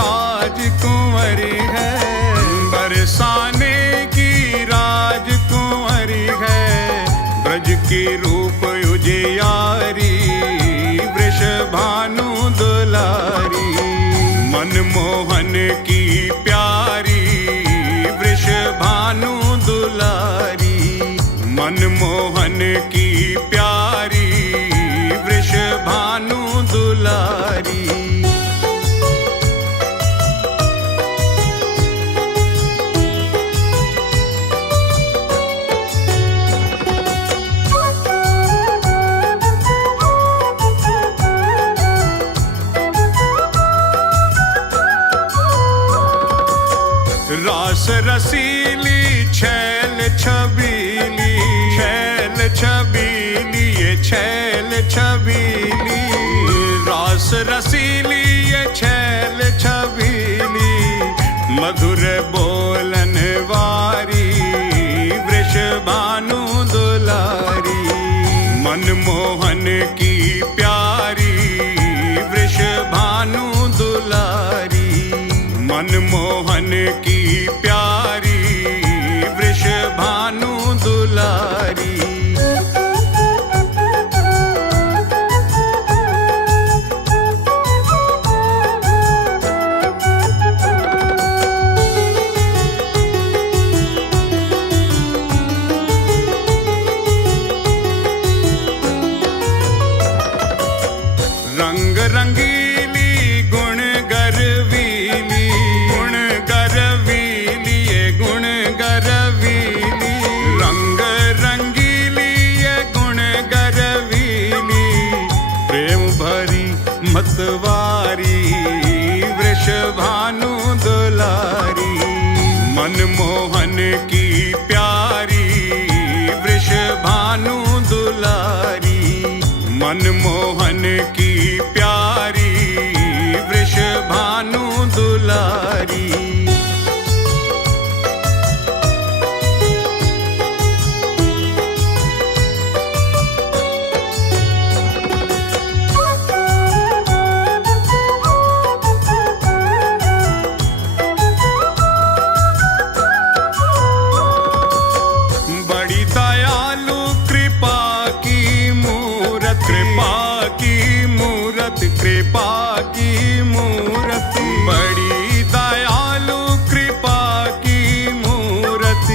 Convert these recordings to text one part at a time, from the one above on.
राजकुंवरी है, बरसाने की राजकुंवरी है। ब्रज की रूप उजियारी, वृषभानु दुलारी। मनमोहन की प्यारी, वृषभानु दुलारी। मनमोहन की प्यारी, वृषभानु दुलारी। रास रसीली छैल छबीली, छैल छबीली ये छैल छबीली। रास रसीली ये छैल छबीली, मधुर बोलन वारी, वृषभानु दुलारी। मनमोहन की प्यारी, वृषभानु दुलारी। मनमोहन की प्यारी, वृषभानु दुलारी। रंग रंगीली गुण गर्वीली, गुण गर्वीली ये गुण गर्वीली। रंग रंगीली ये गुण गर्वीली, प्रेम भरी मतवारी, वृषभानु दुलारी। मनमोहन की प्यारी, वृषभानु दुलारी। मनमोहन की प्यारी, वृषभानु दुलारी। बड़ी दयालु कृपा की मूरत, कृपा की मूरत, कृपा की मूरत। बड़ी दयालु कृपा की मूरत,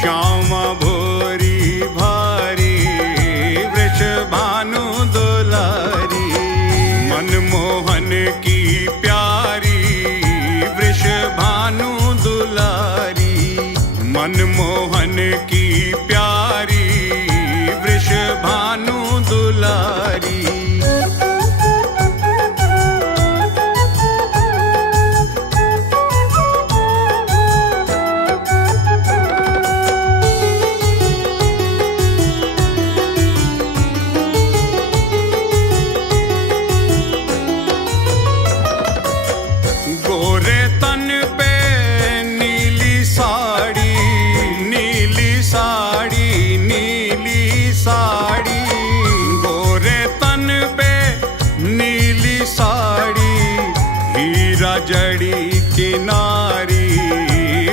श्यामा भोरी भारी, वृषभानु दुलारी। मनमोहन की प्यारी, वृषभानु दुलारी। मनमोहन की प्यारी, वृषभानु दुलारी। गोरे तन पे नीली साड़ी, नीली साड़ी, नीली साड़ी। गोरे तन पे नीली साड़ी, हीरा जड़ी किनारी,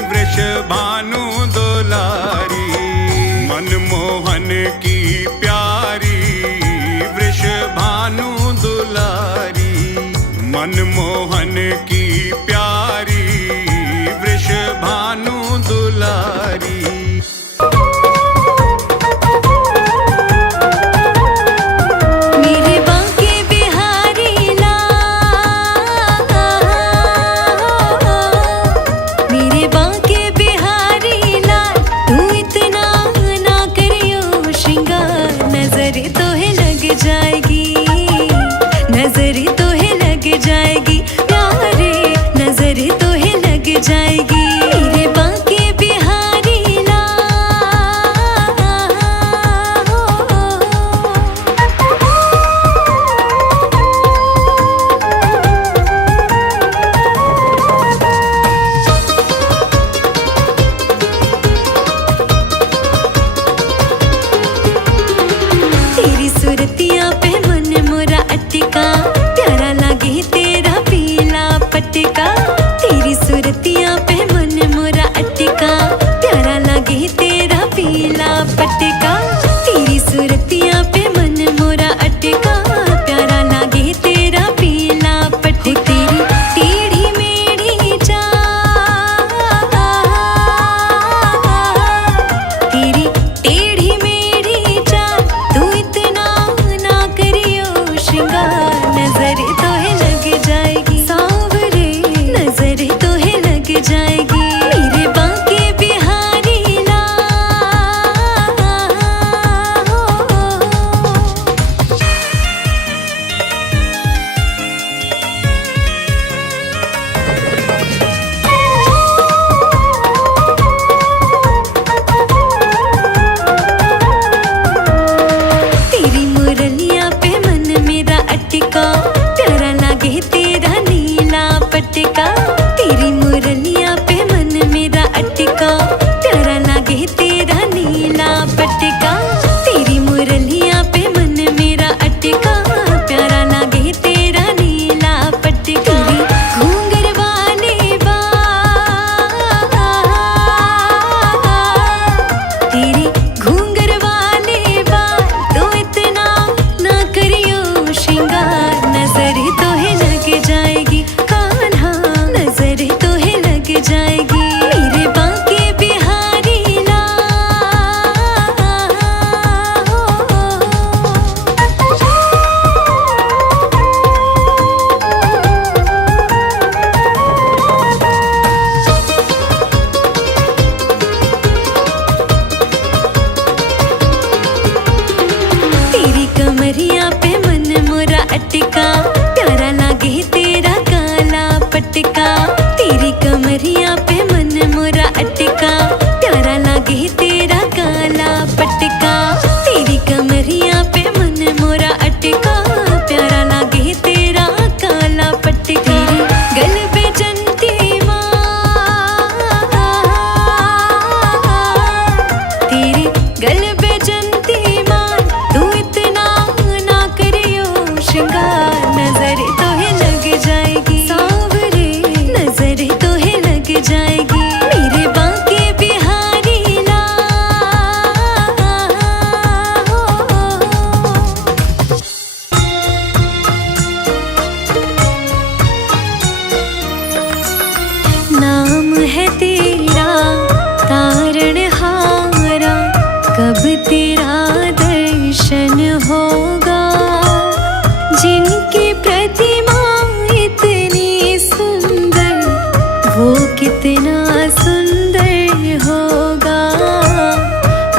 वृषभानु दुलारी। मनमोहन की प्यारी, वृषभानु दुलारी। मनमोहन की प्यारी, वृषभानु दुलारी। मेरे बांके बिहारी लाल, मेरे बांके बिहारी लाल। तू इतना ना करियो श्रृंगार, नजर तो है लग जाएगी, नजर तो है लग जाएगी। प्यारे पटका, तेरी सूरतियाँ पे मन मोरा अटका, प्यारा लागे तेरा पीला पटका, तेरी सूरतियाँ पे मन मोरा अटका, प्यारा लागे तेरा पीला पटका। तेरी टेढ़ी मेढ़ी चाल, तेरी टेढ़ी मेढ़ी चाल, तू इतना ना करियो श्रृंगार, नजर तो है लग जाएगी सांवरे, नजर तो है लग जाएगी मेरे बांके बिहारी लाल। तेरी मुरलियाँ पे मन मेरा अटका, प्यारा लागे तेरा नीला पटका, तेरी मुरलियाँ पे मन मेरा अटका, प्यारा लागे तेरा नीला पटका, तेरी मुरलियाँ पे मन मेरा अटका, प्यारा लागे तेरा नीला पटका। तेरी घूंघर वाले बाल, तेरी घूंघर वाले बाल, तो इतना ना करियो श्रृंगार, नजर तो है लग जाएगी कान्हा, नजर तो है लग जाएगी मेरे बांके बिहारी लाल। तेरी कमरिया पे मन मोरा अटका, प्यारा लागे तेरा काला पटका, तेरी कमरिया पे मन मोरा अटका, प्यारा लागे तेरा काला पटका, तेरी कमरिया पे मन मोरा अटका, प्यारा लागे तेरा काला पटका। तेरी गल पे जंती माँ, तेरी गल पे जंती माँ, तू इतना ना करियो श्रृंगार, नजर तो है लग जाएगी सांवरे, नजर तो है लग जाएगी मेरे बांके बिहारी लाल। नाम है तेरा तारणहारा, कब तेरा दर्शन होगा, जिनकी प्रतिमा इतनी सुंदर, वो कितना सुंदर होगा,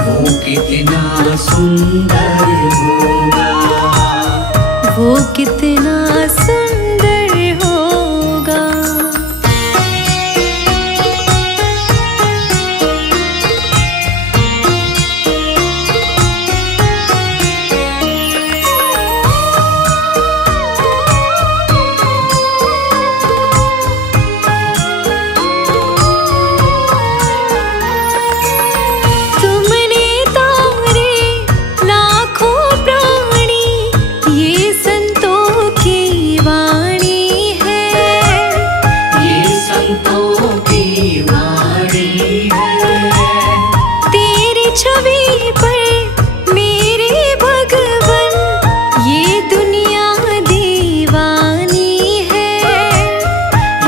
वो कितना सुंदर होगा, वो कितना सुंदर होगा। तुमने तारे लाखों प्राणी, ये संतों की वाणी है, ये संतों की वाणी है, तेरी छवि पर मेरे भगवन, ये दुनिया दीवानी है,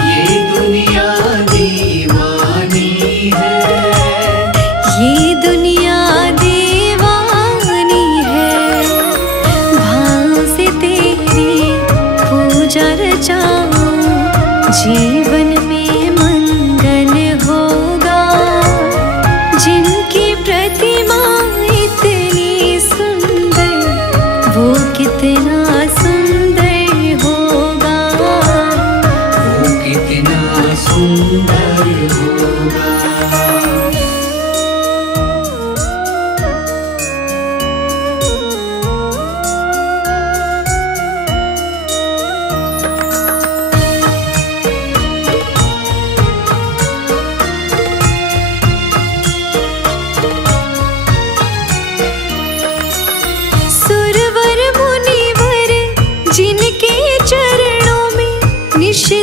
ये दुनिया दीवानी है, ये दुनिया दीवानी है। भाव से तेरी पूजा रचाऊं, जीवन में मंगल होगा, जिनकी प्रतिमा इतनी सुंदर, वो कितना सुंदर होगा, वो कितना सुंदर होगा।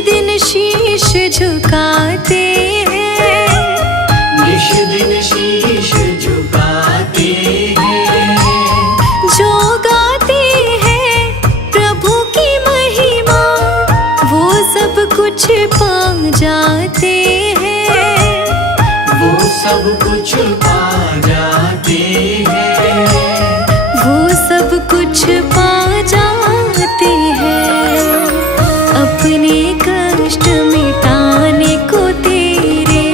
दिन शीश झुकाते हैं, निश दिन शीश झुकाते हैं। जो गाते हैं प्रभु की महिमा वो सब कुछ पा जाते हैं, वो सब कुछ पा जाते हैं। वो सब कुछ पा जाते हैं। अपने कष्ट मिटाने को तेरे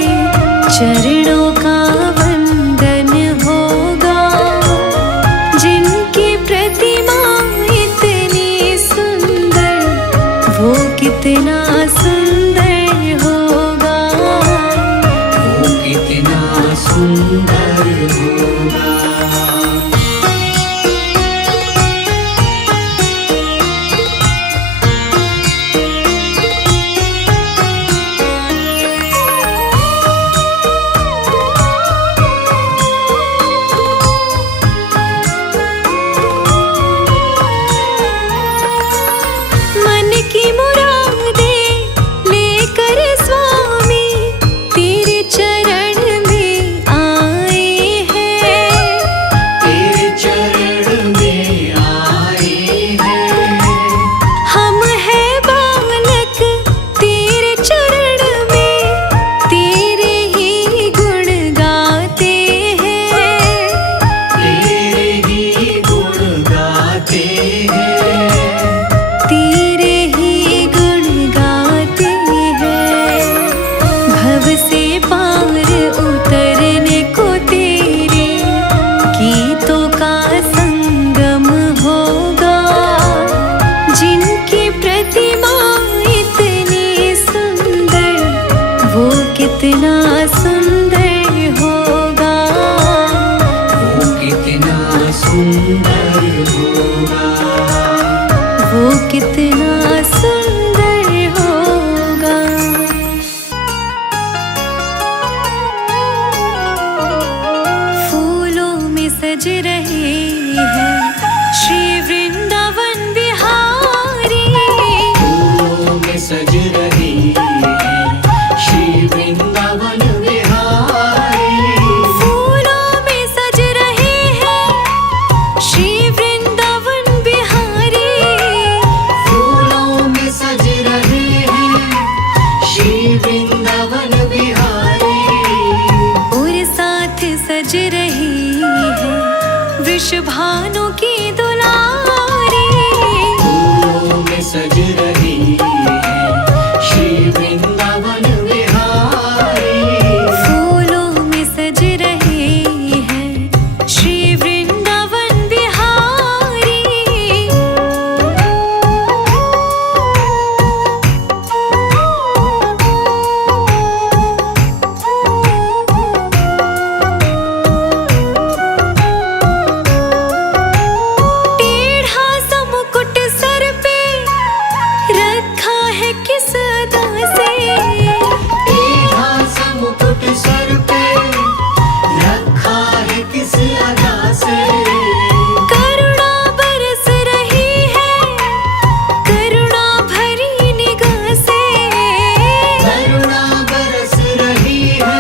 चरणों का वंदन होगा। जिनकी प्रतिमा इतनी सुंदर वो कितना सुंदर होगा, वो कितना सुंदर होगा। मन की मुरादें लेकर स्वामी तेरे चरण में आए हैं, तेरे चरण में आए हैं। हम हैं बालक तेरे चरण में तेरे ही गुण गाते हैं, तेरे ही गुण गाते हैं। तेरे ही गुण गाते हैं। भव से पार उतरने को तेरे गीतों का संगम होगा। जिनकी प्रतिमा इतनी सुंदर वो कितना सुंदर होगा, वो कितना सुंदर होगा। वो कितना सुंदर होगा। फूलों में सज रहे हैं श्री वृंदावन बिहारी, फूलों में सज रही है श्री वृंदावन विहारी। फूलों में सज रहे हैं श्री वृंदावन बिहारी। फूलों में सज रहे हैं श्री वृंदावन विहारी। और साथ सज रही है वृषभानु की दुलारी। फूलों में सज रही है श्री वृंदावन विहारी। फूलों में सज रहे हैं श्री वृंदावन बिहारी। टेढ़ा सा मुकुट सर पे रखा है किस अदा से, टेढ़ा सा मुकुट सर पे रखा है किस अदा से। करुणा बरस रही है करुणा भरी निगाह से। करुणा बरस रही है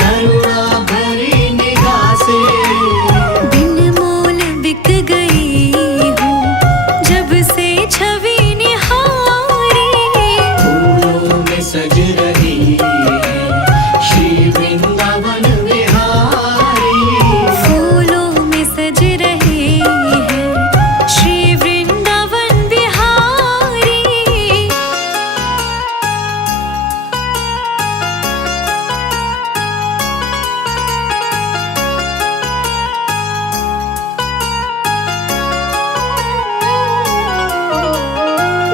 करुणा भरी निगाह से। बिन मोल बिक गई हूँ जब से छवि निहारी। फूलों में सज रही है श्री वृंदावन विहारी। फूलों में सज रहे हैं श्री वृंदावन बिहारी।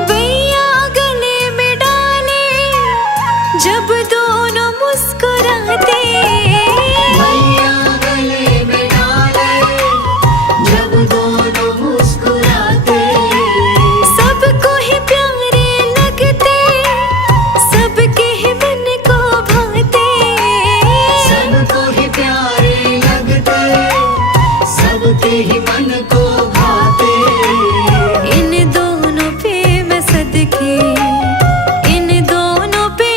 बैया गले में डाले जब दोनों मुस्कुराते। मैया गले में डाले जब दोनों मुस्कुराते। सबको ही प्यारे लगते सबके ही मन को भाते। सबको ही प्यारे लगते सबके ही मन को भाते। इन दोनों पे मैं सदके, इन दोनों पे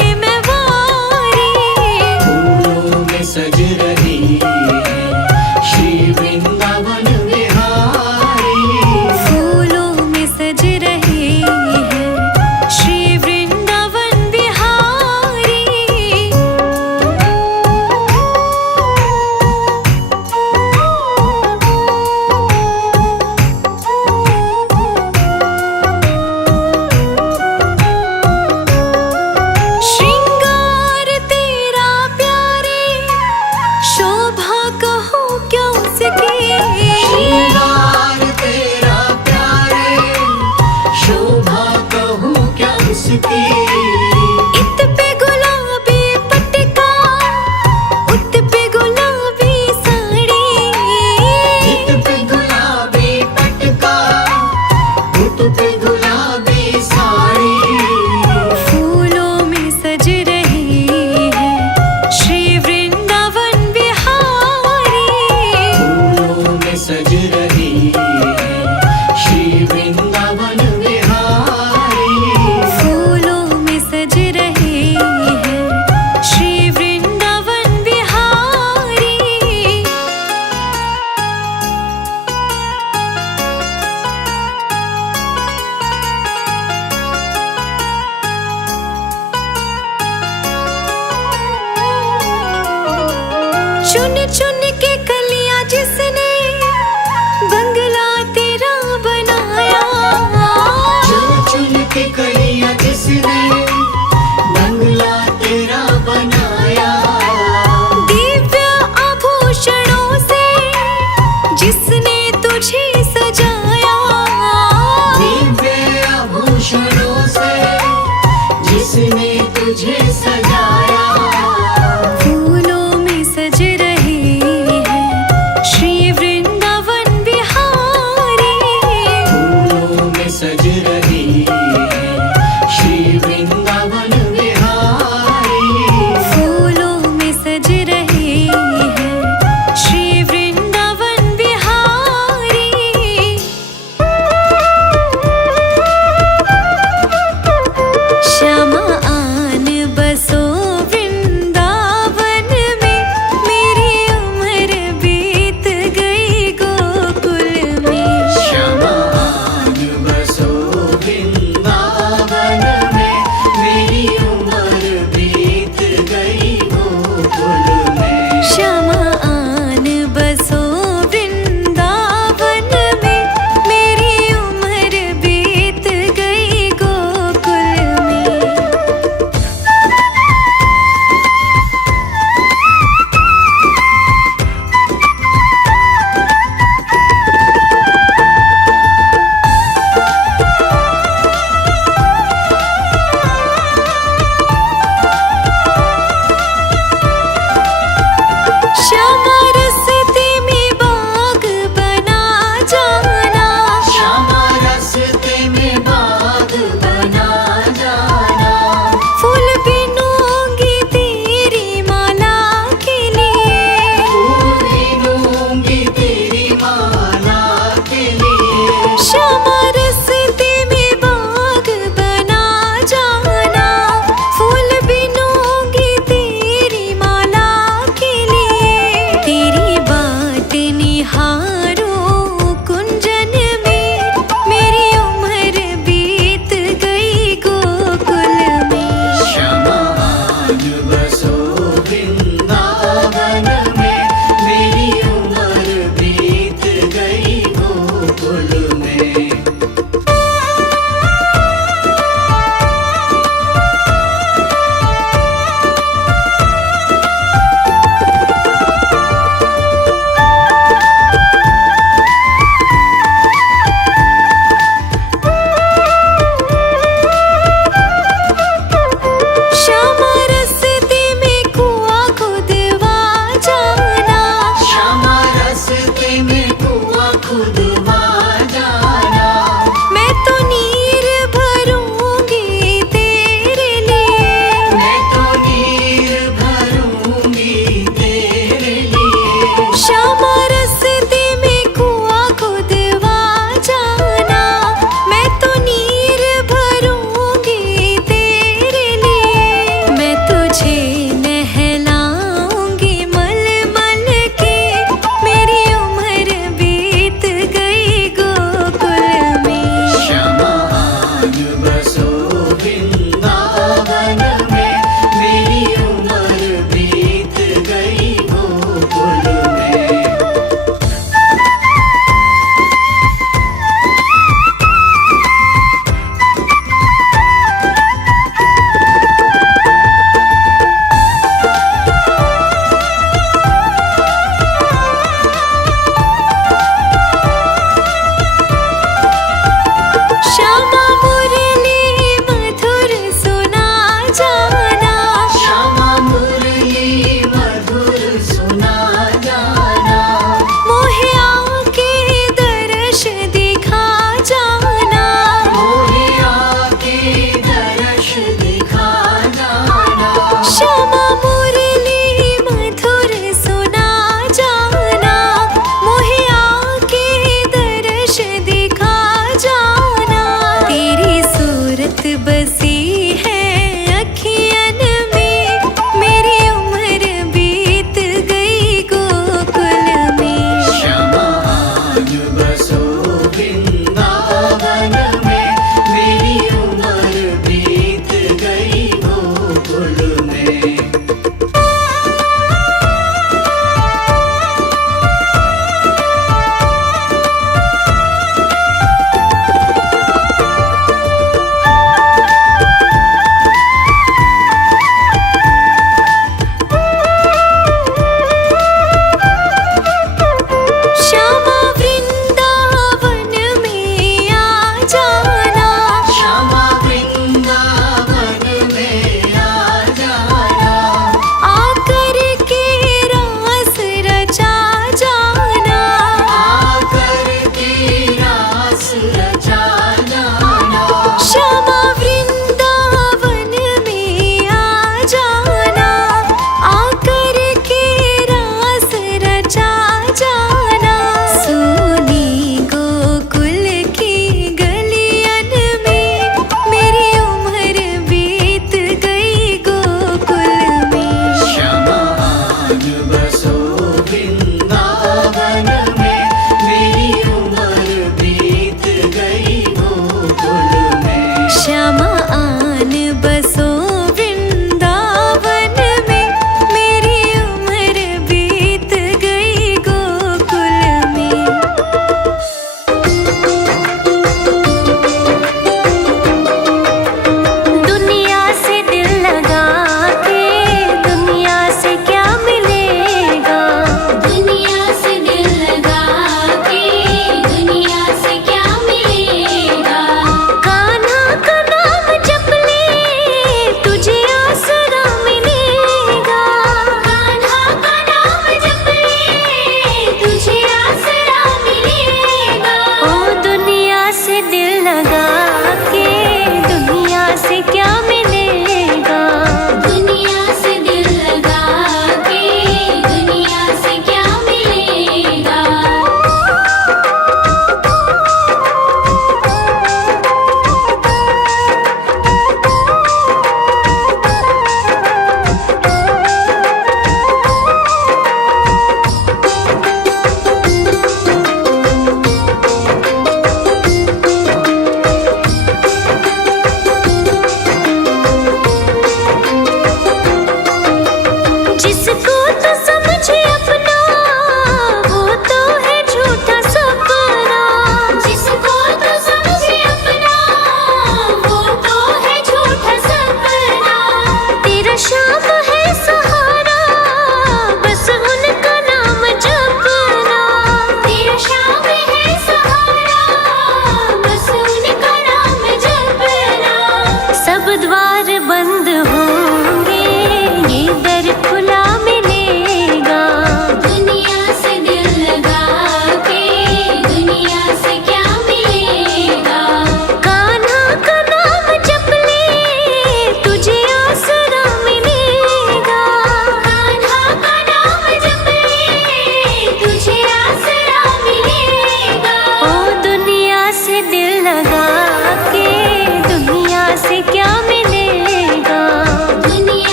चुन चुन के कलियां जिसने बंगला तेरा बनाया, चुन चुन के कलियां जिसने बंगला तेरा बनाया, दिव्य आभूषणों से जिसने तुझे सजाया, दिव्य आभूषणों से जिसने तुझे सजाया, फूलों में सज रहे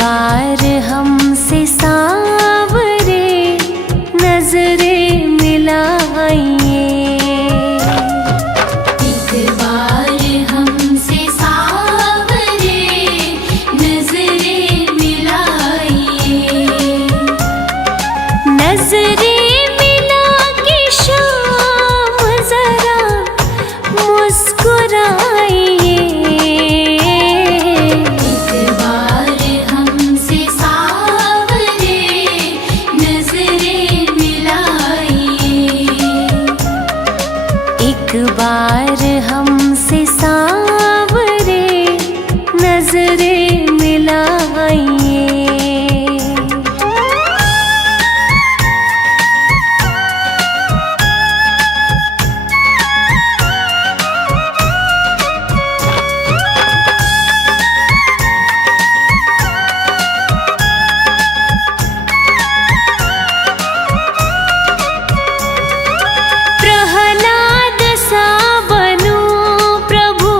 बार हमसे सांवरे नजरें मिलाइए। एक बार हमसे सांवरे नजरें मिलाइए। नजरें मिला के शाम जरा मुस्कुराइए। एक बार हमसे सांवरे नजरें मिलाइए। एक बार हमसे सांवरे नजरें मिलाइए। प्रहलाद सा बनूं प्रभु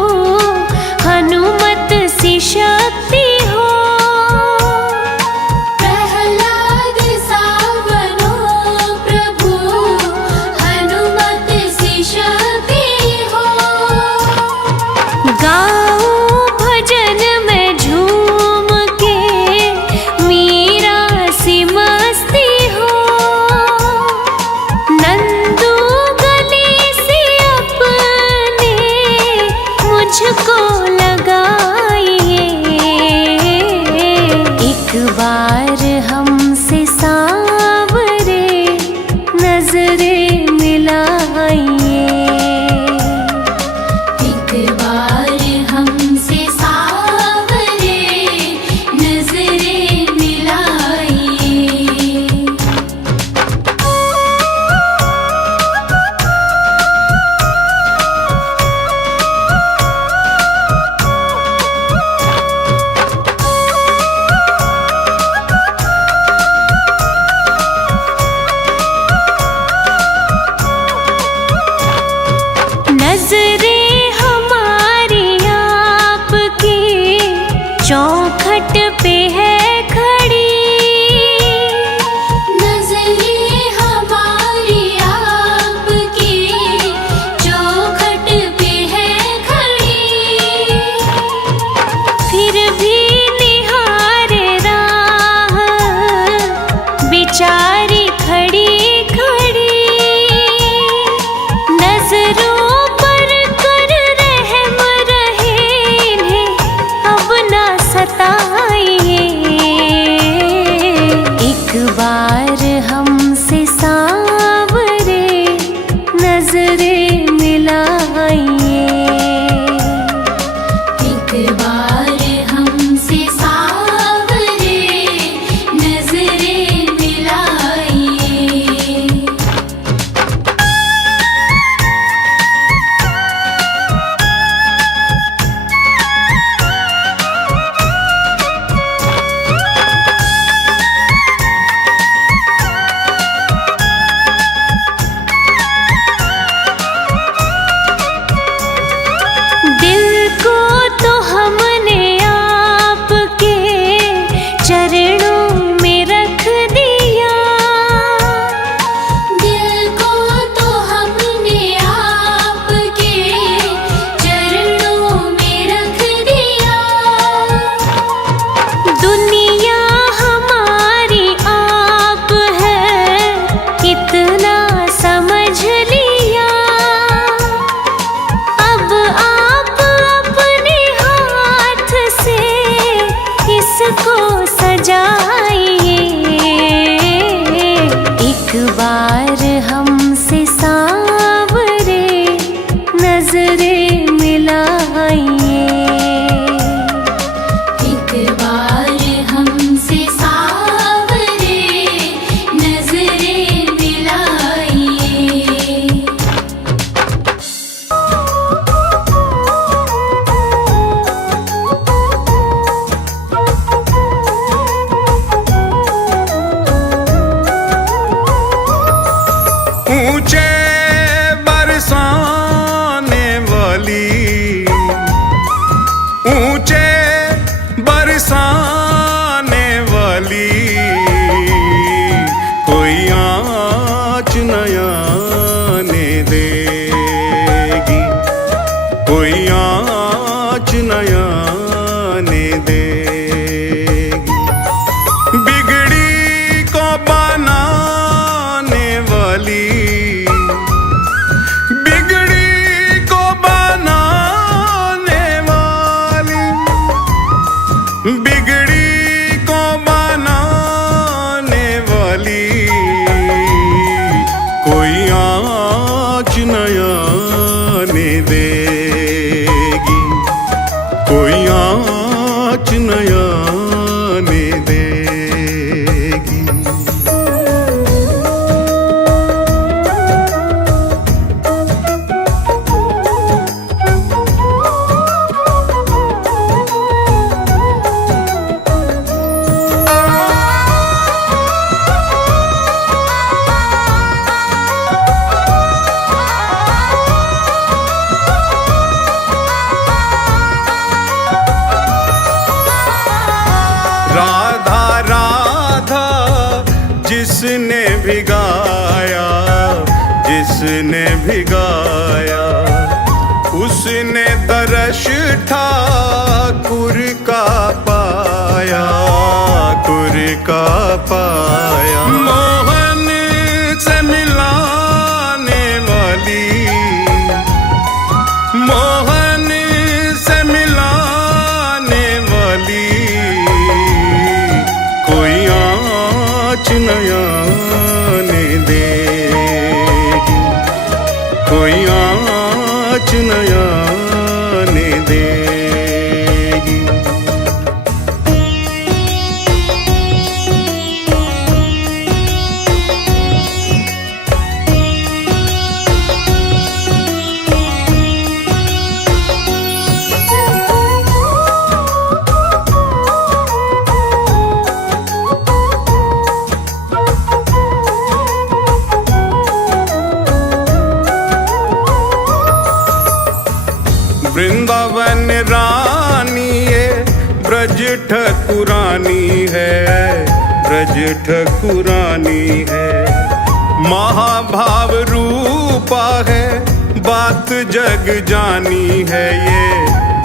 का पाया। मोहन से मिलाने वाली, मोहन से मिलाने वाली, कोई आँच नया ने देगी, कोई आँच नया ने देगी। वृंदावन रानी ये ब्रज ठकुरानी है, ब्रज ठकुरानी है। महाभाव रूपा है, बात जग जानी है, ये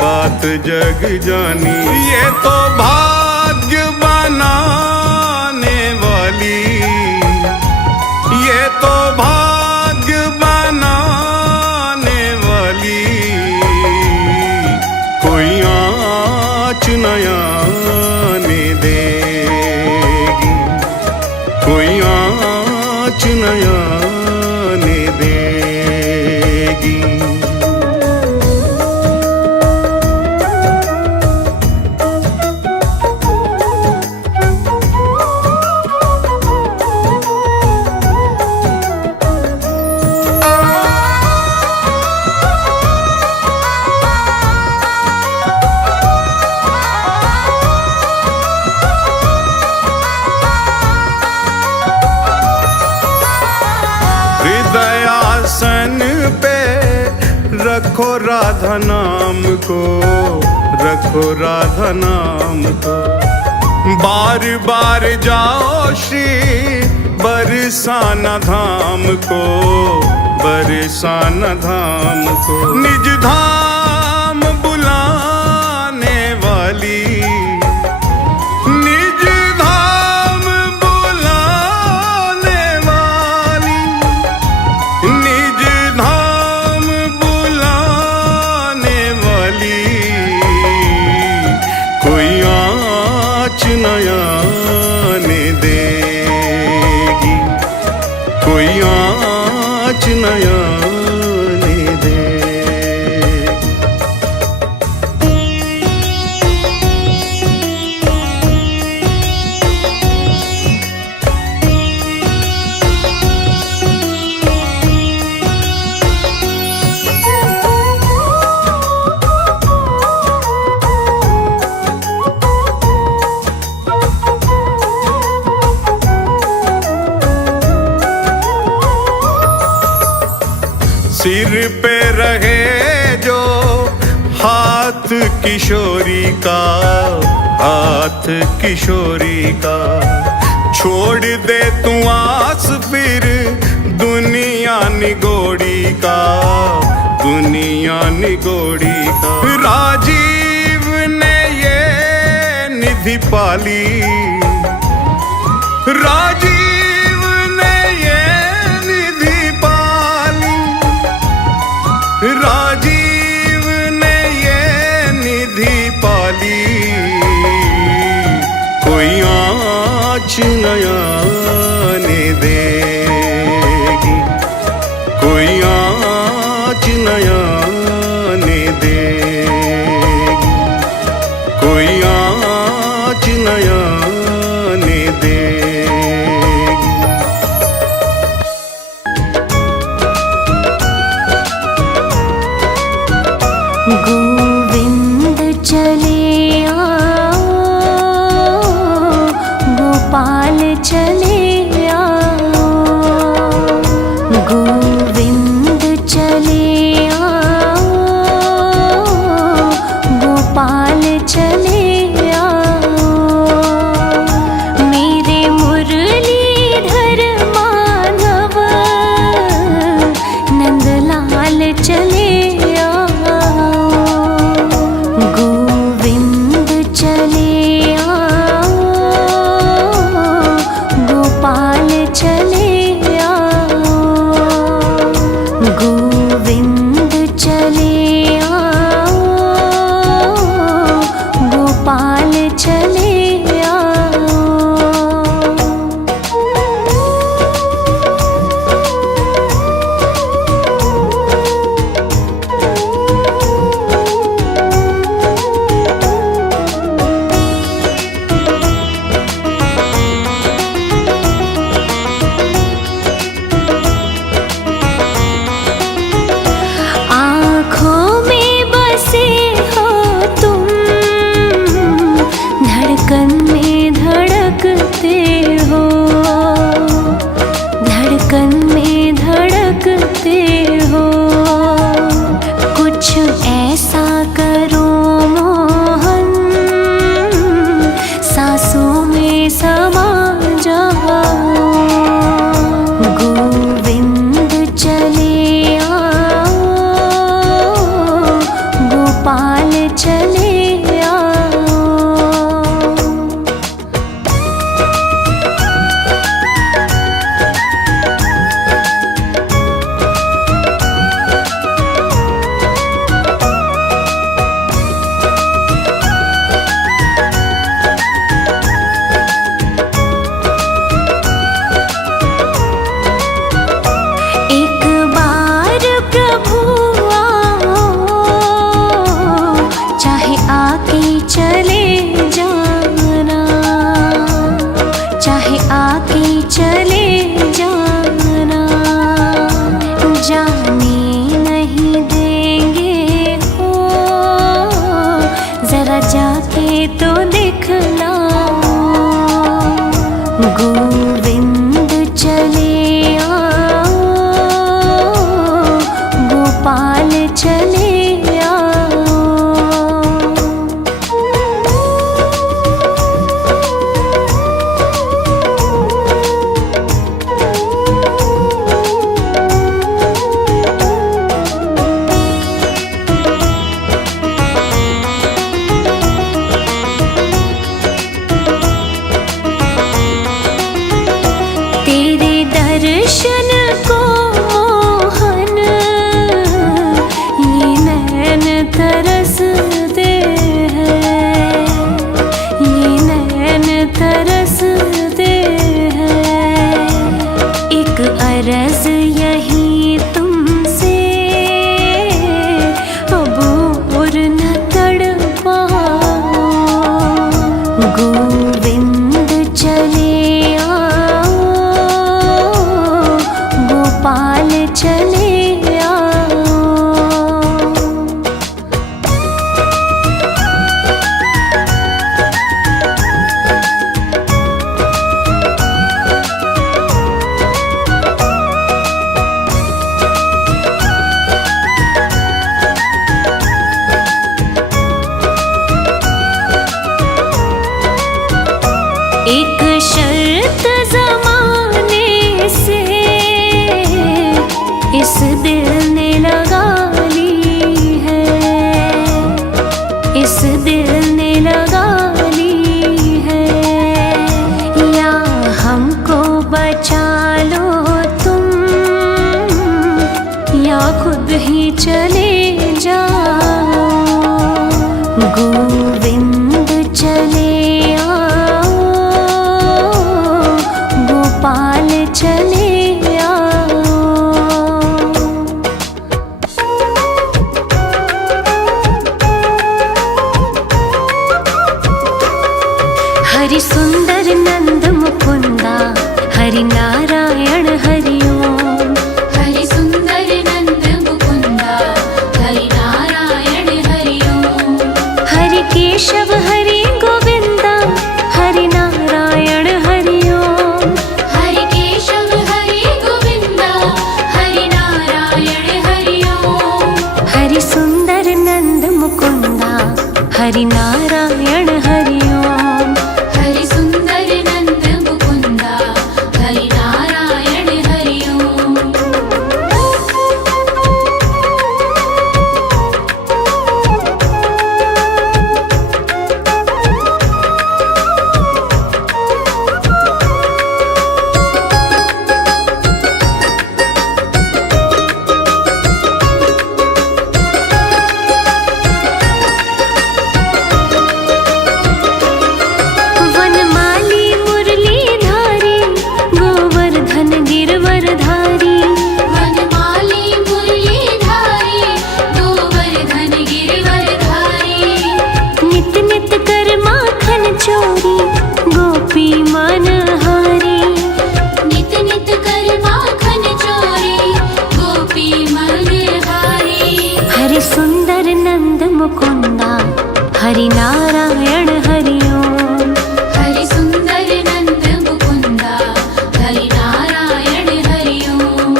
बात जग जानी। ये तो भाग्य बनाने वाली, ये तो भाग्य बनाने वाली, कोई आँच नया ने देगी, कोई आँच नया ने देगी। हृदयासन पे रखो राधा नाम को, रखो राधा नाम को। बार बार जाओ श्री बरसाना धाम को, बरसाना धाम को। निज धाम बुलाने वाली, निज धाम बुलाने वाली, निज धाम बुलाने वाली, कोई आँच नया ने देगी, कोई आँच नया ने देगी। सिर पे रहे जो हाथ किशोरी का, हाथ किशोरी का। छोड़ दे तू आस फिर दुनिया निगोड़ी का, दुनिया निगोड़ी का। राजीव ने ये निधि पाली, राजीव ने ये निधि पाली, राजीव ने ये निधि पाली, कोई आँच नया ने देगी, कोई आँच नया ने देगी, कोई आँच नया ने देगी। गोविंद चले आओ, गोपाल चले आओ, गोविंद चले आओ, गोपाल चले आओ। मेरे मुरलीधर माधव नंदलाल चले आओ। तो दिखला। गोविंद चले आओ, गोपाल चले आओ। तेरे दर्शन को मोहन ये नैन तरसते हैं, ये नैन तरसते हैं। एक अरज यही तुमसे, अब और न तड़पाओ। गोविंद चले आओ, गोपाल चले आओ। एक शर्त ज़माने से इस दिल ने लगा ली है, इस दिल ने लगा ली है। या हमको बचा लो तुम, या खुद ही चले जाओ। गोविंद चले आओ, गोपाल चले आओ। हरि सुंदर नंद मुकुंदा, हरि नारायण हरि ओम। हरि सुंदर नंद मुकुंदा, हरि नारायण हरि ओम। हरि केशव हरि गोविंदा, हरि नारायण हरि ओम। हरि केशव हरि गोविंदा, हरि नारायण हरि ओम। हरि सुंदर नंद मुकुंदा, हरि नारायण हरि ओम। हरि सुंदर नंद मुकुंदा, हरि नारायण हरि ओम। वनमाली मुरलीधारी, गोवर्धन गिरवरधारी। वनमाली मुरलीधारी, गोवर्धन गिरवरधारी। नित नित कर माखन चोरी, गोपी मनहारी। नित नित कर माखन चोरी, गोपी मनहारी। हरि सुंदर नंद मुकुंदा, हरि नारायण हरि ओम। हरि सुंदर नंद मुकुंदा, हरि नारायण हरि ओम।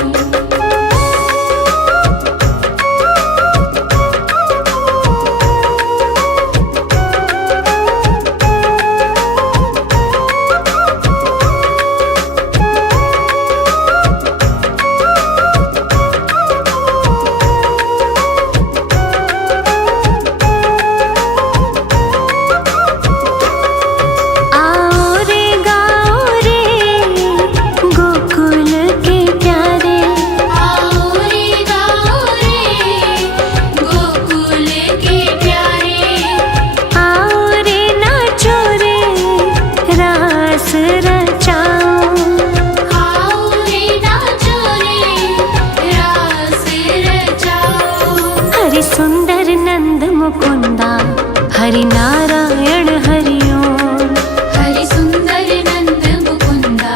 हरि नारायण हरि ओम। हरि सुंदर नंद मुकुंदा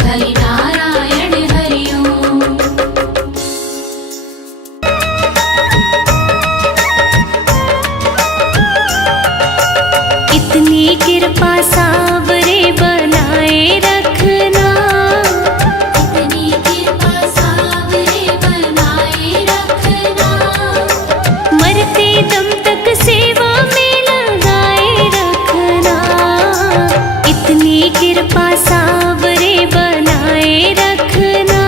हरि नारायण हरि ओम। इत कृपा सावरे बनाए रखना, इतनी कृपा सावरे बनाए रखना, मरते दम तक सेवा में लगाए रखना। इतनी कृपा सावरे बनाए रखना,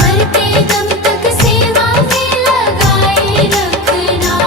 मरते दम तक सेवा में लगाए रखना।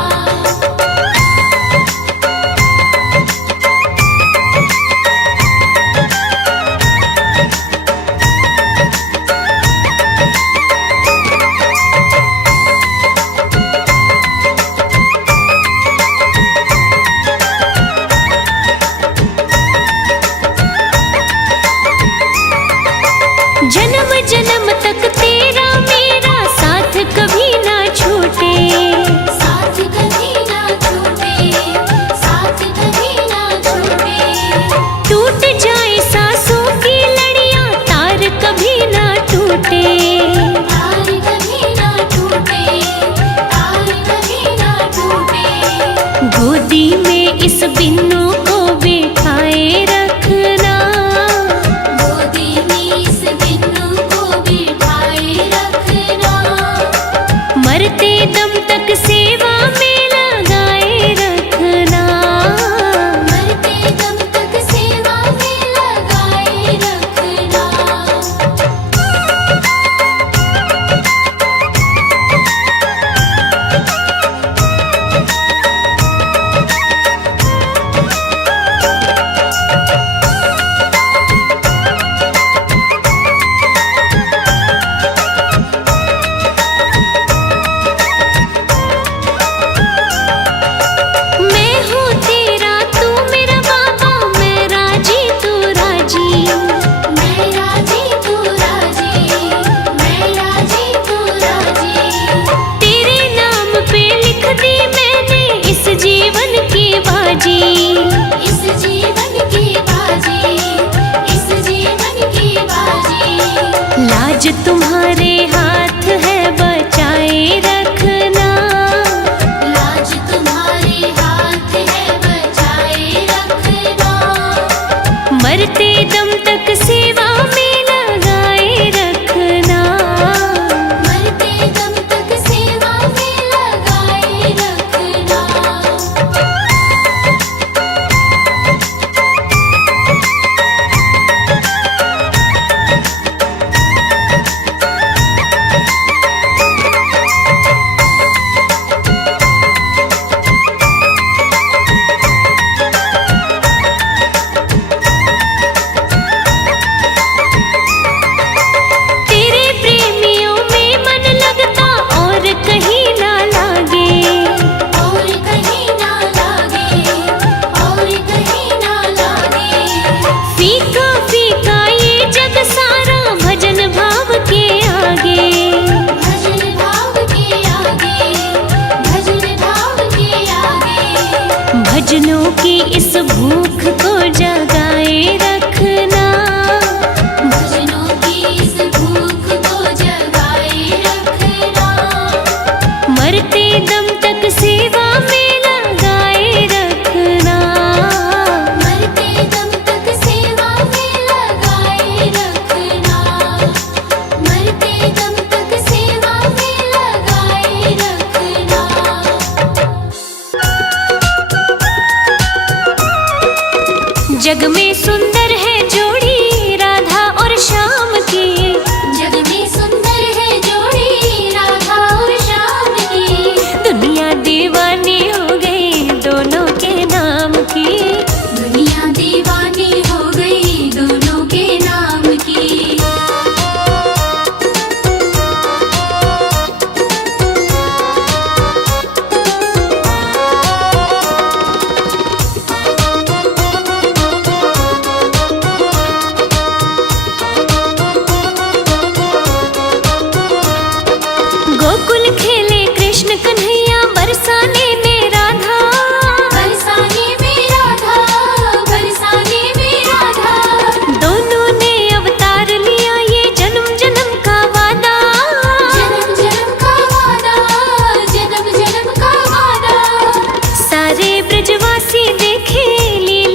जन्म जन्म तक तेरा मेरा साथ कभी ना छूटे, साथ कभी ना छूटे, साथ कभी ना छूटे, टूट जाए सांसों की लड़ियां तार कभी ना टूटे। तार कभी ना टूटे, तार कभी ना टूटे, गोदी में इस बिन्नू को बिठाए रखना, गोदी में इस बिन्नू को बिठाए रखना, मरते दम तक सेवा में लगाए रखना। मरते दम तक सेवा में लगाए रखना। मैं हूँ तेरा तू मेरा बाबा, मैं राजी तू राजी, मैं राजी तू राजी, मैं राजी तू राजी, तेरे नाम पे लिख दी मैंने इस जीवन की बाजी। इस जीवन की बाजी, इस जीवन की बाजी, लाज तुम्हारे हाथ है बचाए रखना, लाज तुम्हारे हाथ है बचाए रखना, मरते दम तक सेवा में लगाए रखना। मरते दम तक सेवा में लगाए रखना। तेरे प्रेमियों में मन लगता और कहीं ना लागे, और कहीं ना लागे, और कहीं ना लागे, फीका फीका ये जग सारा भजन भाव के आगे। भजन भाव के आगे, भजन भाव के आगे, भजनों की इस भूख को जगाए रखना, भजनों की इस भूख को जगाए रखना, मरते दम तक सेवा में लगाए रखना। मरते दम तक सेवा में लगाए रखना, मरते दम तक सेवा में लगाए रखना। जग में सुंदर है जोड़ी राधा और श्याम की, जग में सुंदर है जोड़ी राधा और श्याम की, दुनिया दीवानी हो गई दोनों के नाम की। दुनिया दीवानी हो गई दोनों के नाम की। गोकुल खेले कृष्ण कन्हैया बरसाने में राधा, बरसाने में राधा, बरसाने में राधा, दोनों ने अवतार लिया ये जन्म जन्म का वादा। जन्म जन्म का वादा, जन्म जन्म का वादा, सारे ब्रजवासी देखे लीला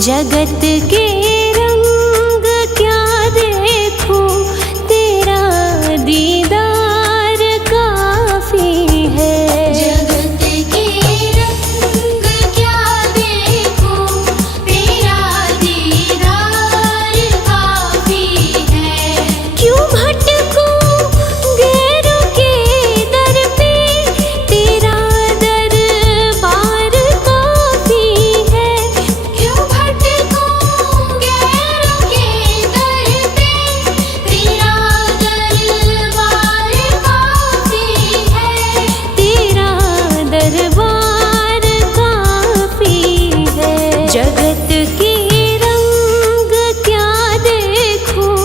जगत के रंग क्या देखूं, तेरा दीदार काफी है। जगत के रंग क्या देखूं, तेरा दीदार काफी है। क्यों भटकूं गैरों के दर पे, तेरा दरबार काफी है। क्यों भटकूं गैरों के दर पे, तेरा दरबार काफी है। तेरा दरबार काफी है। जगत के रंग क्या देखूं,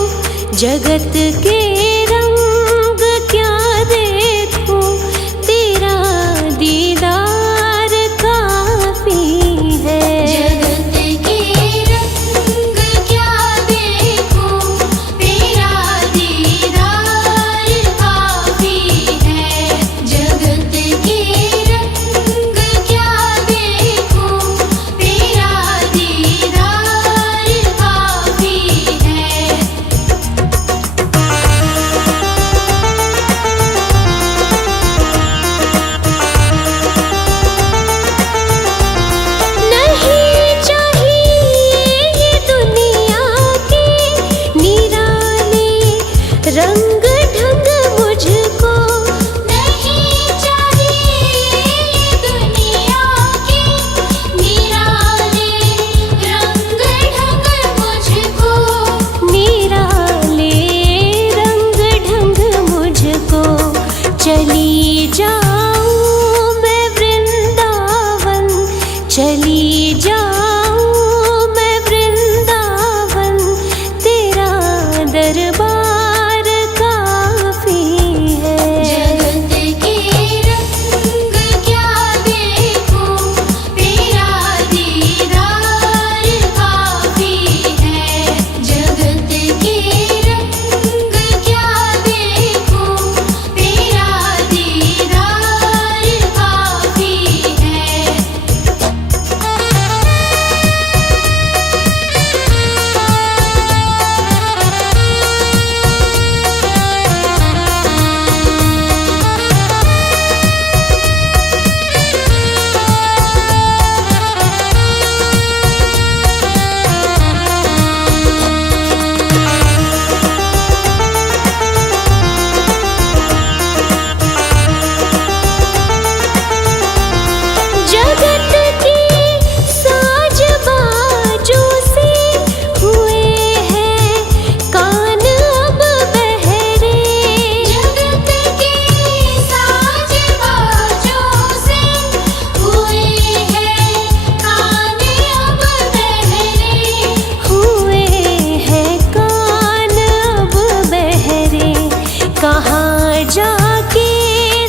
जगत के रंग क्या देखूं, तेरा दीदार काफी है। जगत के रंग क्या देखूं, तेरा दीदार काफी है। जगत के रंग क्या देखूं, तेरा दीदार काफी है। नहीं चाहिए ये दुनिया के निराले रंग ढंग मुझको, नहीं चाहिए दुनिया के निराले रंग ढंग मुझको। निराले रंग ढंग मुझको। चली जाऊं मैं वृंदावन, चली जाऊं मैं वृंदावन, तेरा दरबार काफी है। जगत के रंग क्या देखूं, तेरा दीदार काफी है। जगत के रंग क्या देखूं, तेरा दीदार काफी है। जगत के साज बाजों से हुए हैं कान अब बहरे। जगत के साज बाजों से हुए हैं कान अब बहरे। हुए हैं कान अब बहरे। कहाँ जाके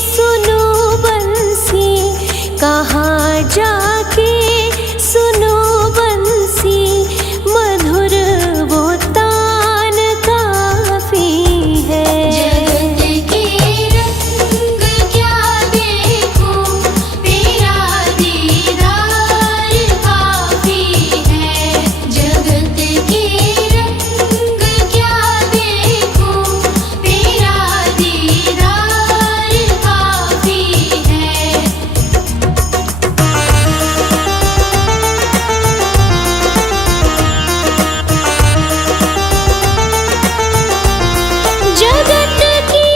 सुनो बंसी, कहाँ जाके सुनो बंसी, मधुर वो तान काफी है। जगत के रंग क्या देखूं, तेरा दीदार काफी है। जगत के रंग क्या देखूं, तेरा दीदार काफी है। जगत की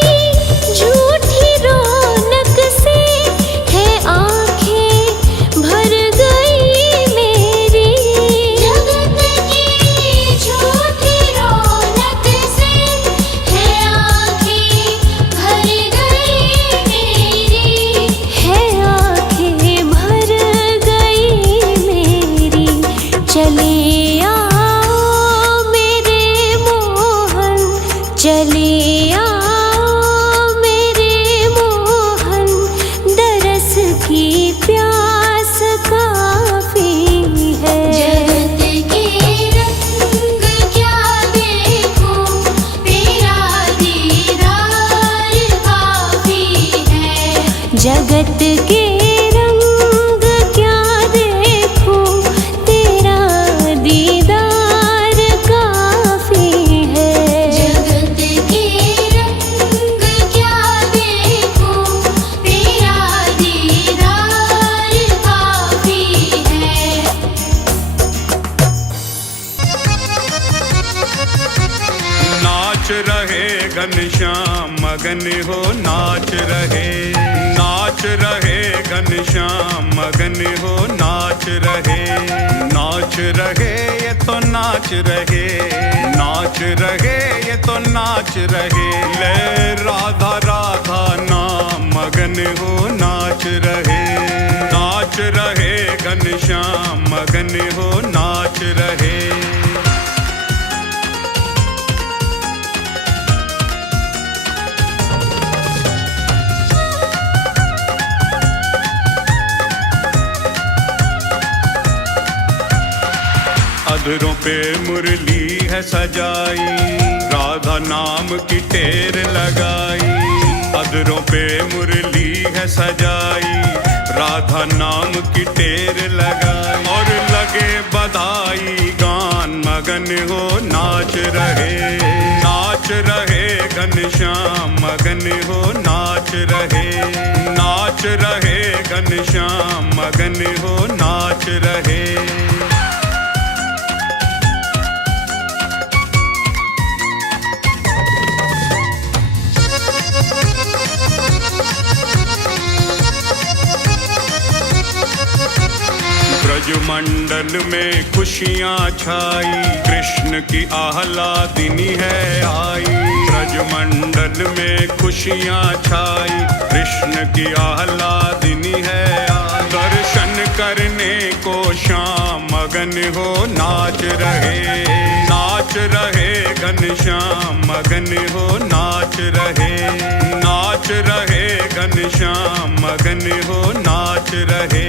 झूठी रौनक से है आंखें भर गई मेरी। जगत की झूठी रौनक से है आँखें भर गई मेरी। है आंखें भर गई मेरी। चले आओ मेरे मोहन, चले आओ मेरे मोहन, दरस की प्यास काफी है। जगत के रंग क्या देखूं, तेरा दीदार काफी है। जगत के रंग क्या देखूं, तेरा मगन हो नाच रहे, नाच रहे घनश्याम मगन हो नाच रहे, नाच रहे ये तो नाच रहे, नाच रहे ये तो नाच रहे, ले राधा राधा नाम मगन हो नाच रहे, नाच रहे घनश्याम मगन हो नाच रहे। अधरों पे मुरली है सजाई, राधा नाम की टेर लगाई, अधरों पे मुरली है सजाई, राधा नाम की टेर लगाई, और लगे बधाई गान मगन हो नाच रहे, नाच रहे घनश्याम मगन हो नाच रहे, नाच रहे घनश्याम मगन हो नाच रहे। ब्रजमंडल में खुशियाँ छाई, कृष्ण की आह्लादिनी है आई, ब्रजमंडल में खुशियाँ छाई, कृष्ण की आह्लादिनी है आई, दर्शन करने को श्याम मगन हो नाच रहे, नाच रहे घनश्याम मगन हो नाच रहे, नाच रहे घनश्याम मगन हो नाच रहे।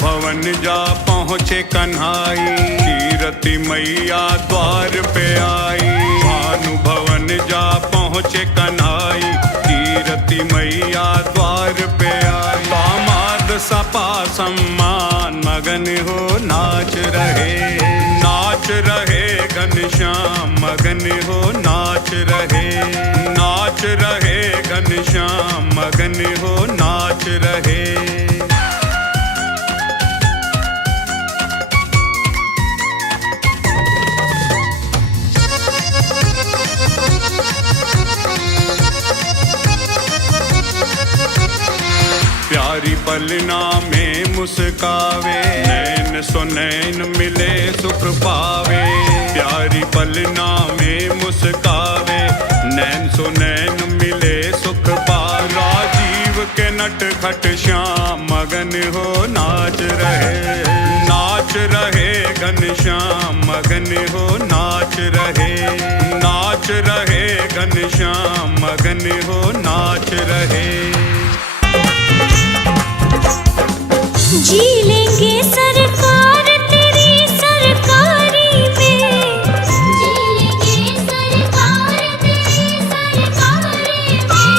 भवन जा पहुँचे कन्हाई, कीरति मैया द्वार पे आई, भानु भवन जा पहुँचे कन्हाई, कीरति मैया द्वार पे आई, दामाद सपा सम्मान मगन हो नाच रहे, नाच रहे घनश्याम मगन हो नाच रहे, नाच रहे घनश्याम मगन हो नाच रहे। प्यारी पलना में मुस्कावे, नैन सो नैन मिले सुख पावे, प्यारी पलना में मुस्कावे, नैन सो नैन मिले सुख पावे, राजीव के नटखट श्याम मगन हो नाच रहे, नाच रहे घनश्याम मगन हो नाच रहे, नाच रहे घनश्याम मगन हो नाच रहे। जी लेंगे सरकार तेरी सरकारी में, जी लेंगे सरकार तेरी सरकारी में,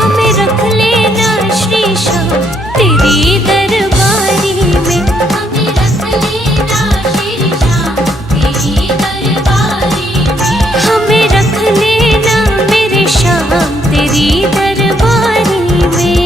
हमें रख लेना श्री श्याम तेरी दरबारी में, हमें रख लेना श्री श्याम तेरी दरबारी में, हमें रख लेना मेरे श्याम तेरी दरबारी में।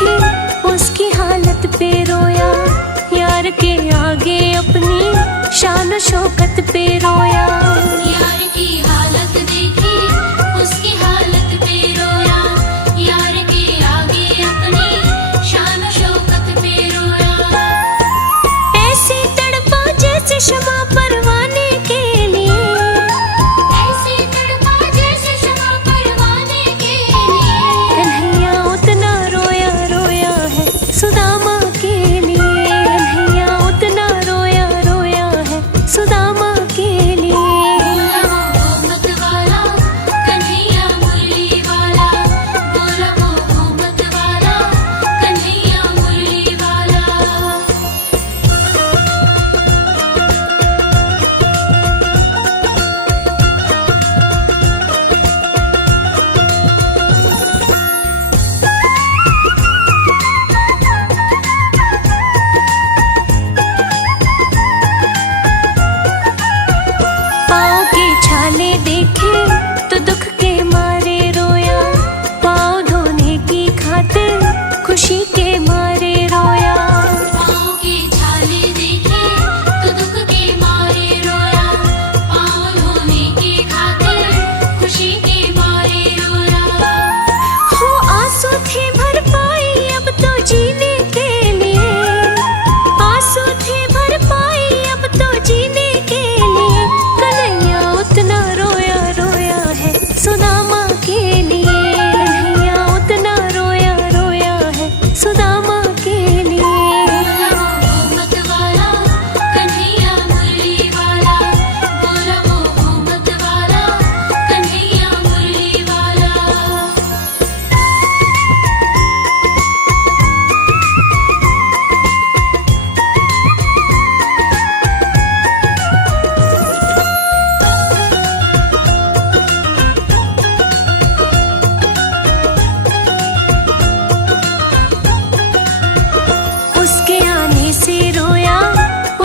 देखी उसकी हालत पे रोया, यार के आगे अपनी शान शौकत पे रोया। यार की हालत देखी उसकी हालत पे रोया, यार के आगे अपनी शान शौकत पे रोया। ऐसी तड़पा जैसे शमा परवाने के लिए, ऐसी तड़पा जैसे शमा परवाने के लिए। कन्हैया उतना रोया रोया है सुदामा के लिए, कन्हैया उतना रोया रोया है सुदामा के लिए। बोला वो मत वाला कन्हैया मुरली वाला, बोला वो मत वाला कन्हैया मुरली वाला। पाँव के छाले देखे तो दुख के मारे रोया, पाँव धोने की खातिर खुशी के मारे रोया। पाँव के छाले देखे तो दुख के मारे रोया, पाँव धोने की खातिर खुशी के मारे रोया। हो आंसू थे भरपाई अब तो जीने के लिए, आंसू थे भरपाई अब तो जीने के लिए। कन्हैया उतना रोया रोया है सुदामा के लिए, कन्हैया उतना रोया रोया है सुदामा के लिए। बोला वो मत वाला कन्हैया मुरली वाला, बोला वो मत वाला कन्हैया मुरली वाला। उसके आने से रोया,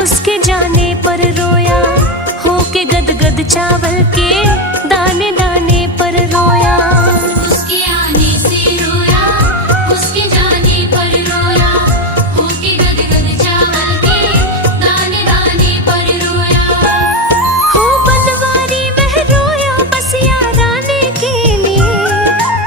उसके जाने पर रोया, होके गदगद चावल के दाने दाने पर रोया। उसके आने से रोया, उसके जाने पर रोया, होके गदगद चावल के दाने दाने पर रोया। हो बनवारी वह रोया बस याराने के लिए,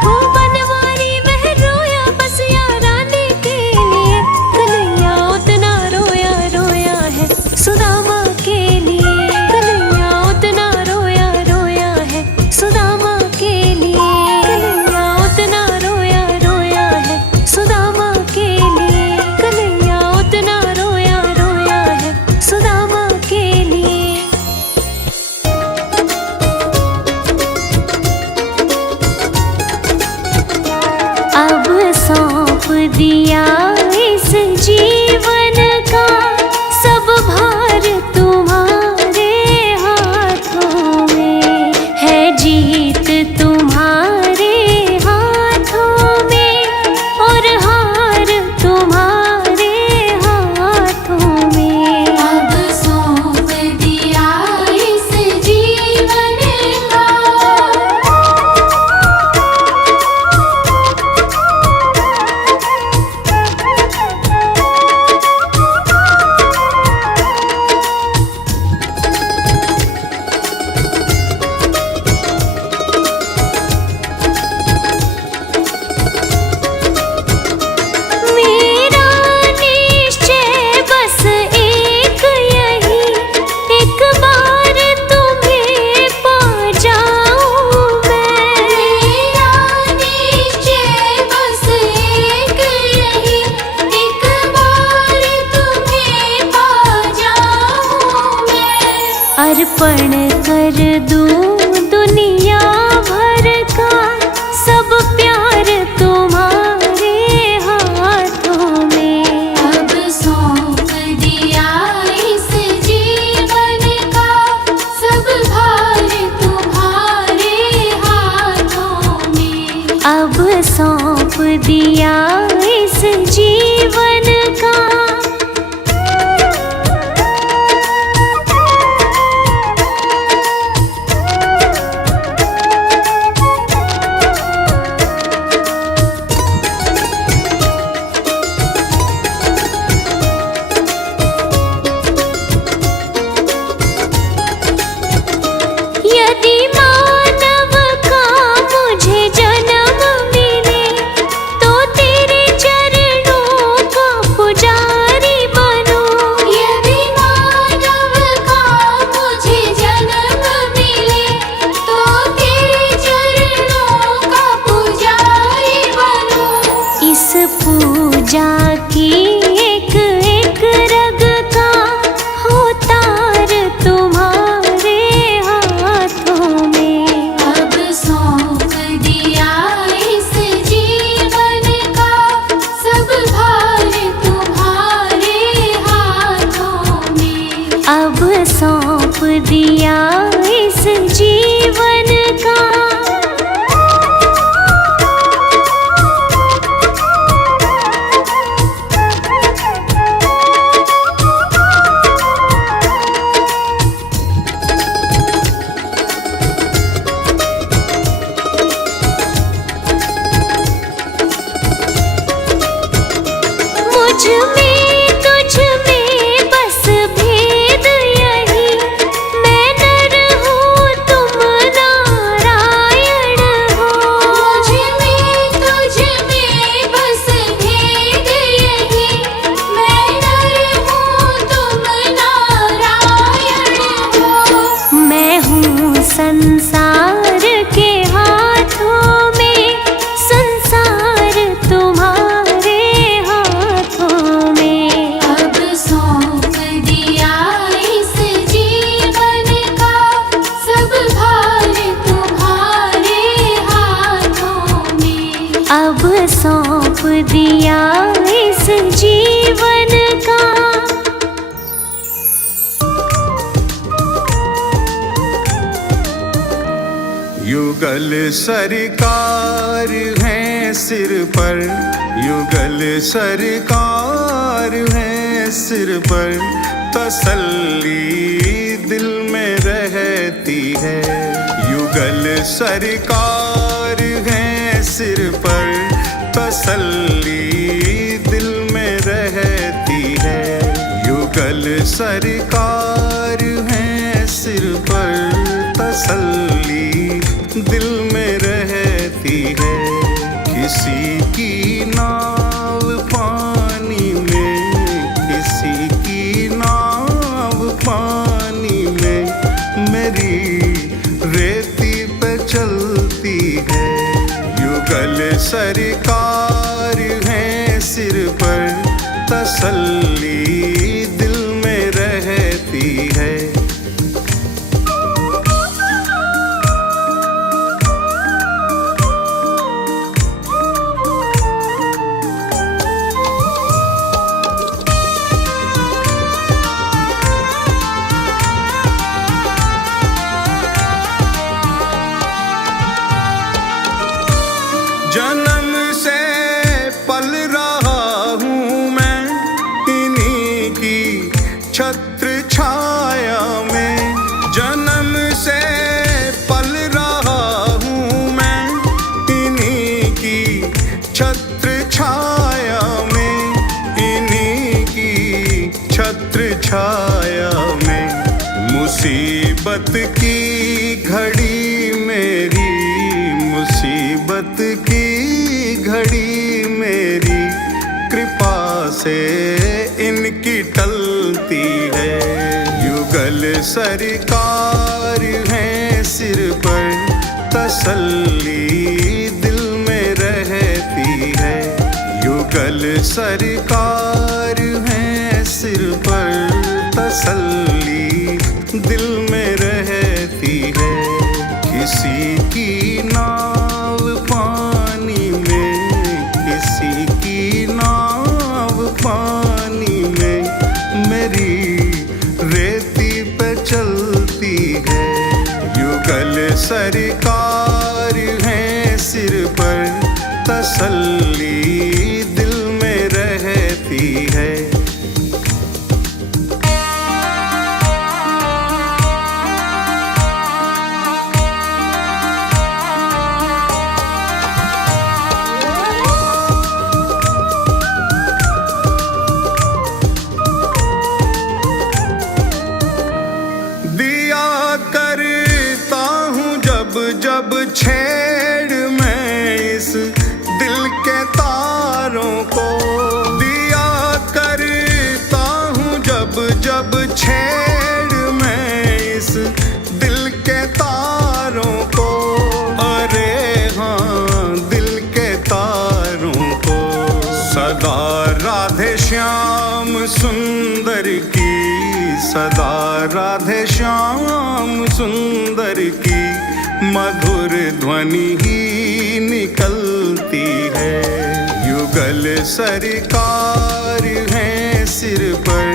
हो बनवारी वह रोया बस याराने के लिए। कन्हैया उतना रोया रोया है सुदामा के लिए, कन्हैया उतना रोया रोया है सुदामा के लिए, कन्हैया उतना रोया रोया है सुदामा के लिए, कन्हैया उतना रोया रोया है सुदामा के लिए। अब सौंप दिया इस जीवन का सब भार तुम्हारे हाथों में, है जीत तुम्हारे हाथों में और हार तुम्हारे हाथों में। अब सौंप दिया इस जीवन का, मेरा निश्चय बस एक यही, एक बार तुम्हें पा जाऊं मैं। मेरा निश्चय बस एक यही, एक बार तुम्हें पा जाऊं मैं। अर्पण कर दूं दुनिया भर का सब प्यार तुम्हारे हाथों में। अब सौंप दिया इस जीवन का सब भार तुम्हारे हाथों में। अब सौंप दिया इस जीवन का। पूजा की एक एक रग का हो तार तुम्हारे हाथों में। अब सौंप दिया इस जीवन का सब भार तुम्हारे हाथों में। अब सौंप दिया इस जीवन का। मुझ में तुझ में बस भेद यही, मैं नर हूँ तुम नारायण हो। मुझ में तुझ में बस भेद यही, मैं नर हूँ तुम नारायण हो। मैं हूँ संसार के हाथों में, संसार तुम्हारे हाथों में। अब सौंप दिया इस जीवन का सब भार तुम्हारे हाथों में। अब सौंप दिया इस जीवन का। युगल सरकार है सिर पर, युगल सरकार है सिर पर, तसल्ली दिल में रहती है। युगल सरकार है सिर पर, तसल्ली दिल में रहती है। युगल सरकार है सिर पर, तसल्ली दिल में रहती है। किसी की नाव पानी में, किसी की नाव पानी में, मेरी रेती पे चलती है। युगल सरकार है सिर पर, तसल्ली दिल में रहती है। जन्म से पल रहा हूँ मैं इन्हीं की छत्र छाया में। जन्म से पल रहा हूँ मैं इन्हीं की छत्र छाया में, इन्हीं की छत्र छाया में। मुसीबत की घड़ी मेरी, मुसीबत की घड़ी मेरी, कृपा से इनकी टलती है। युगल सरकार है सिर पर, तसल्ली दिल में रहती है। युगल सरकार है सिर पर, तसल्ली दिल में रहती है। किसी की नाव पानी में, किसी की नाव पानी में, मेरी रेती पे चलती है। युगल सरकार है सिर पर, तसल्ली दिल में रहती है। सदा राधे श्याम सुंदर की, सदा राधे श्याम सुंदर की मधुर ध्वनि ही निकलती है। युगल सरकार है सिर पर,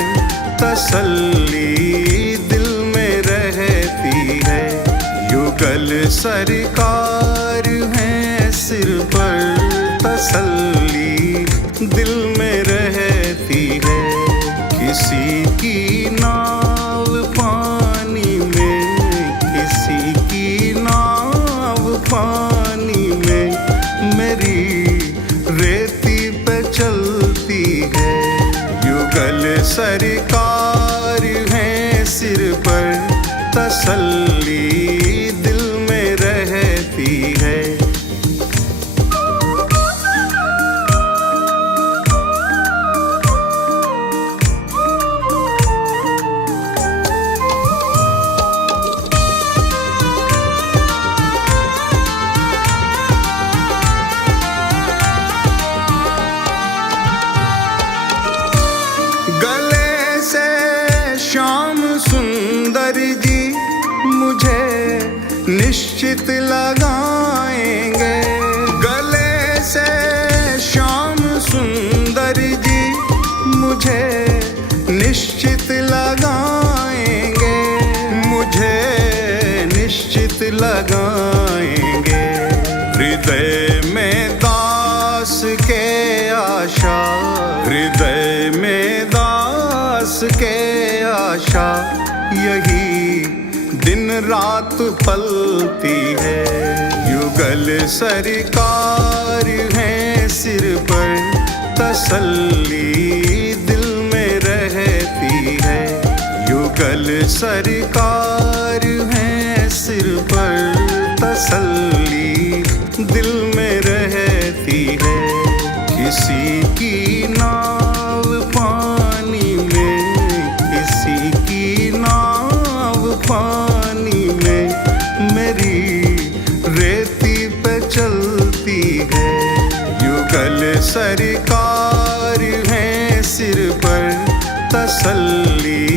तसल्ली दिल में रहती है। युगल सरकार है सिर पर, तसल्ली दिल में रहती है। किसी की नाव पानी में, किसी की नाव पानी में मेरी रेती पे चलती है। युगल सरकार है सिर पर, तसल्ली दिल में रहती है। गले से श्याम सुंदर जी मुझे निश्चित लगाएंगे। गले से श्याम सुंदर जी मुझे निश्चित लगाएंगे, मुझे निश्चित लगाएंगे। हृदय में दास के आशा, हृदय में दास के आशा यही दिन रात पलती है। युगल सरकार है सिर पर, तसल्ली दिल में रहती है। युगल सरकार है सिर पर, तसल्ली दिल में रहती है। किसी की नाव पानी में, किसी की नाव पानी में मेरी रेती पे चलती है। युगल सरकार है सिर पर, तसल्ली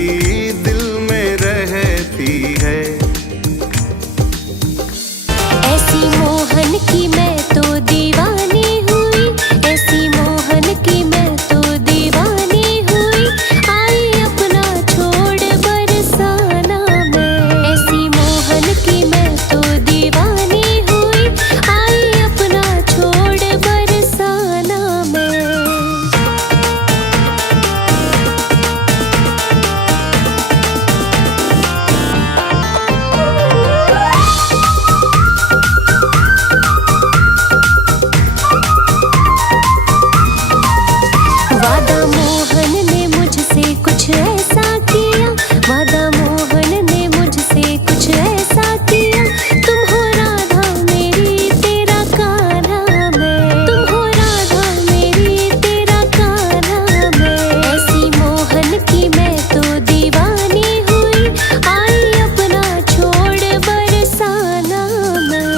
दिल में रहती है। ऐसी मोहन की मैं तो दीवानी हुई, ऐसी मोहन की मैं तो दीवानी हुई। आई अपना छोड़ बरसाना मैं, ऐसी मोहन की मैं तो दीवानी हुई। आई अपना छोड़ बरसाना मैं। वादा मोहन ने मुझसे कुछ ऐसा किया, वादा मोहन ने मुझसे कुछ ऐसा किया। तुम हो राधा मेरी तेरा कान्हा मैं, तुम हो राधा मेरी तेरा कान्हा मैं। ऐसी मोहन की मैं तो दीवानी हुई। आई अपना छोड़ बरसाना मैं।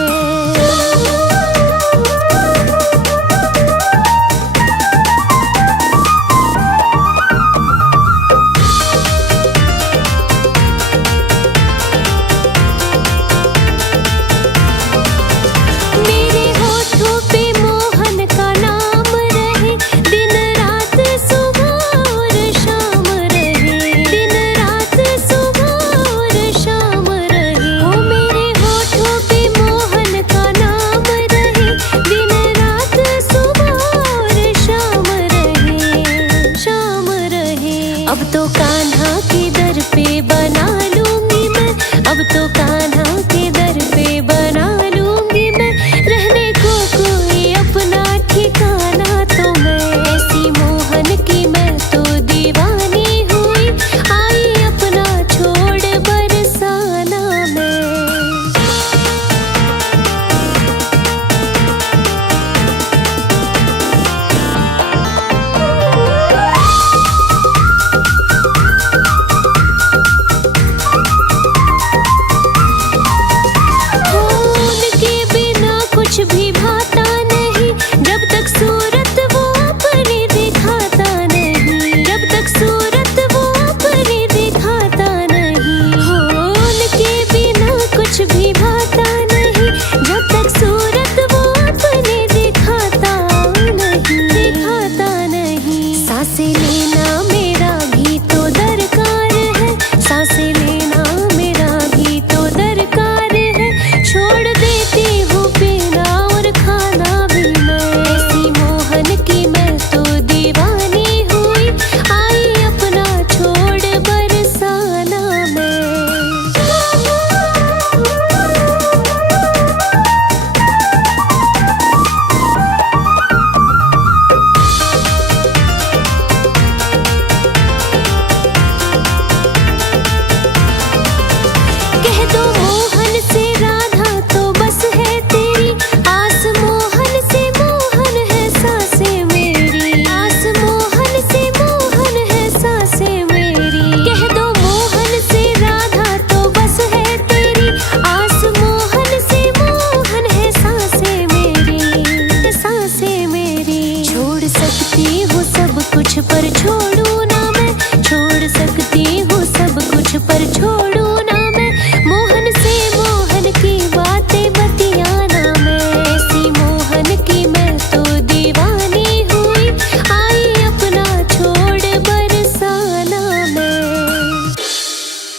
मेरे होठों पे मोहन का नाम रहे, दिन रात सुबह और शाम रहे, दिन रात सुबह और शाम रहे। ओ मेरे होठों पे मोहन का नाम रहे, दिन रात सुबह और शाम रहे, शाम रहे। अब तो कान्हा के दर पे बना लूंगी मैं, अब तो कान्हा के दर पे बना लूंगी मैं। रहने को कोई अपना ठिकाना तो मैं, ऐसी मोहन की मैं तो दीवानी हुई। आई अपना छोड़ बरसाना मैं। खुशी